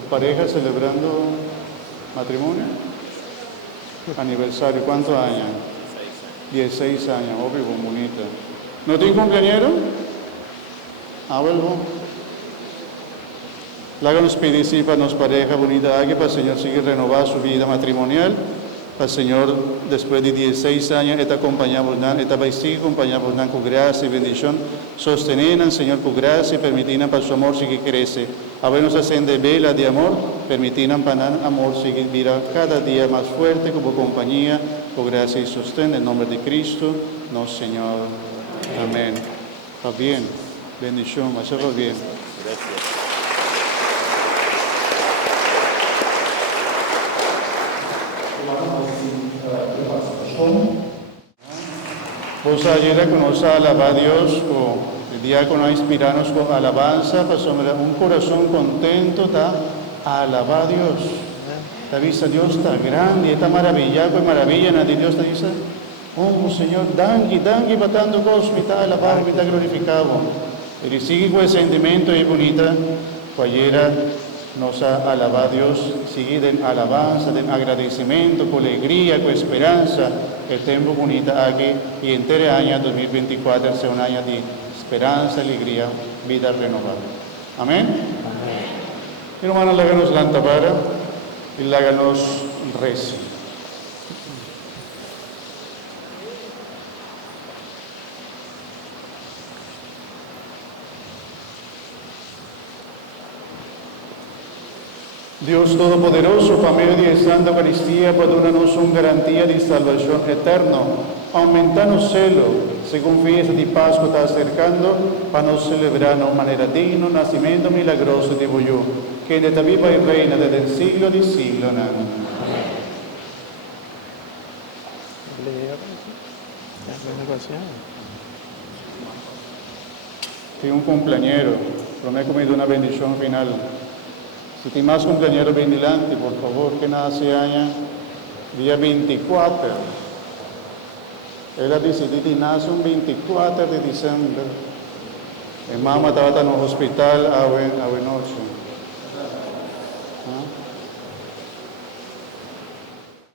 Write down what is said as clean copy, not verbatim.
Tu pareja celebrando matrimonio, aniversario, ¿cuántos años? 16 años, obvio, bonita. ¿No tiene cumpleañero? Vuelvo. Láganos pedir sí para nos pareja bonita, que para el Señor sigue renovar su vida matrimonial. Para el Señor, después de 16 años, esta acompañamos, esta va a seguir acompañamos con gracia y bendición. Sostener, Señor, con gracia y permitir para su amor sigue crece. Habernos ascende vela de amor, permitir para amor sigue vira cada día más fuerte como compañía, con gracia y sostén. En nombre de Cristo, nuestro Señor. Amén. Va bien. Bendición, va bien. Gracias. Vos ayer reconoce alabar a Dios, el diácono a inspirarnos con alabanza, para un corazón contento, está alabar a Dios. La vista de Dios está grande, está maravillado, pues maravilla, nadie Dios te dice, oh Señor, dangue para tanto cosas, me está alabado, me está glorificado. Y sigue con ese sentimiento y bonita, cualquiera nos ha alabado a Dios, sigue de alabanza, de agradecimiento, con alegría, con esperanza, el tiempo bonito aquí y entero año 2024 sea un año de esperanza, alegría, vida renovada. Amén. Y hermanos, láganos la tabara y láganos rezo. Dios Todopoderoso, por medio de Santa Eucaristía, perdónanos una garantía de salvación eterna. Aumentanos celo, según fiesta de Pascua está acercando, para nos celebrar de manera digna el nacimiento milagroso de Boyú, que de viva y reina desde el siglo de siglo. Amén. Tengo un cumpleañero, prometo me da una bendición final. Si tienes más cumpleaños, ven delante, por favor, que nace año, día 24. Ella decidió que nace un 24 de diciembre. Mi mamá estaba en el hospital a noche.